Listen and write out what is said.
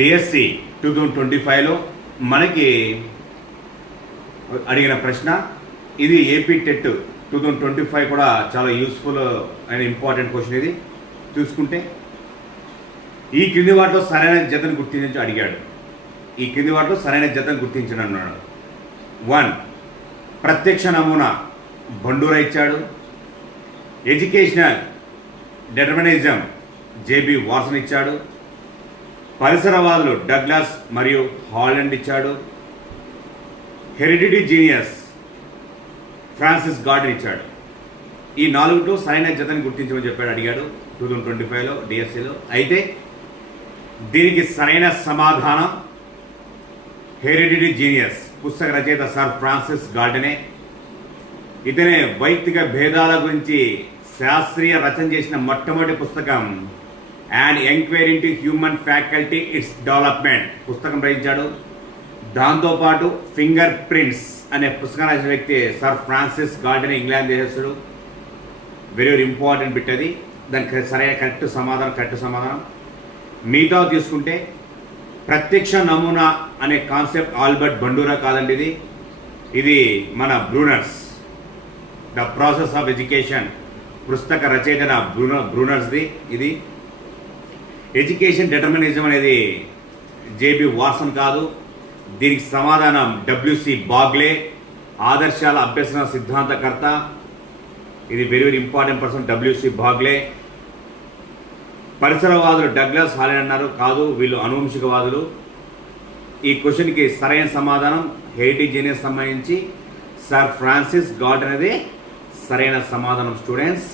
DSC 2025లో మనకి అడిగిన ప్రశ్న ఇది. ఏపీ టెట్ 2025 కూడా చాలా యూస్ఫుల్ అండ్ ఇంపార్టెంట్ క్వశ్చన్ ఇది. చూసుకుంటే ఈ క్రింది వాటిలో సరైన జతను గుర్తించి అడిగాడు. ఈ క్రింది వాటిలో సరైన జతను గుర్తించండి అన్నాడు. 1. ప్రత్యక్ష నమూనా బండూరా ఇచ్చాడు. ఎడ్యుకేషనల్ డెటర్మినిజం జేబీ వాట్సన్ ఇచ్చాడు. పరిసరవాదులు డగ్లాస్ మరియు హాలండ్ ఇచ్చాడు. హెరిడిటీ జీనియస్ ఫ్రాన్సిస్ గార్డెన్ ఇచ్చాడు. ఈ 4లో సరైన జతని గుర్తించమని చెప్పాడు, అడిగాడు 2025లో డిఎస్సిలో. అయితే దీనికి సరైన సమాధానం హెరిడిటీ జీనియస్. పుస్తక రచయిత సర్ ఫ్రాన్సిస్ గార్డెనే. ఇతనే వైయక్తిక భేదాల గురించి శాస్త్రీయ రచన చేసిన మొట్టమొదటి పుస్తకం and enquiry into human faculty its development పుస్తకం రచించాడు. దాంతోపాటు ఫింగర్ ప్రింట్స్ అనే పుస్తకం రాసిన వ్యక్తి సర్ ఫ్రాన్సిస్ గార్డెన్, ఇంగ్లాండ్ దేశస్తుడు. వెరీ వెరీ ఇంపార్టెంట్ బిట్ అది. దానికి సరైన కరెక్ట్ సమాధానం. మిగతా తీసుకుంటే ప్రత్యక్ష నమూనా అనే కాన్సెప్ట్ ఆల్బర్ట్ బండూరా కాదండి. ఇది మన బ్రూనర్స్, ద ప్రాసెస్ ఆఫ్ ఎడ్యుకేషన్ పుస్తక రచయిత బ్రూనర్స్ది ఇది. ఎడ్యుకేషన్ డెటర్మినిజం అనేది జేబీ వాట్సన్ కాదు. దీనికి సమాధానం డబ్ల్యూసి బాగ్లే, ఆదర్శాల అభ్యసన సిద్ధాంతకర్త. ఇది very very important person W C Bagley. పరిసరవాదులు డగ్లాస్ హాలండ్ అన్నారు, కాదు, వీళ్ళు అనువంశికవాదులు. ఈ క్వశ్చన్కి సరైన సమాధానం హెరిడిటీ జీనియస్ సంబంధించి సర్ ఫ్రాన్సిస్ గార్డెన్ అనేది సరైన సమాధానం స్టూడెంట్స్.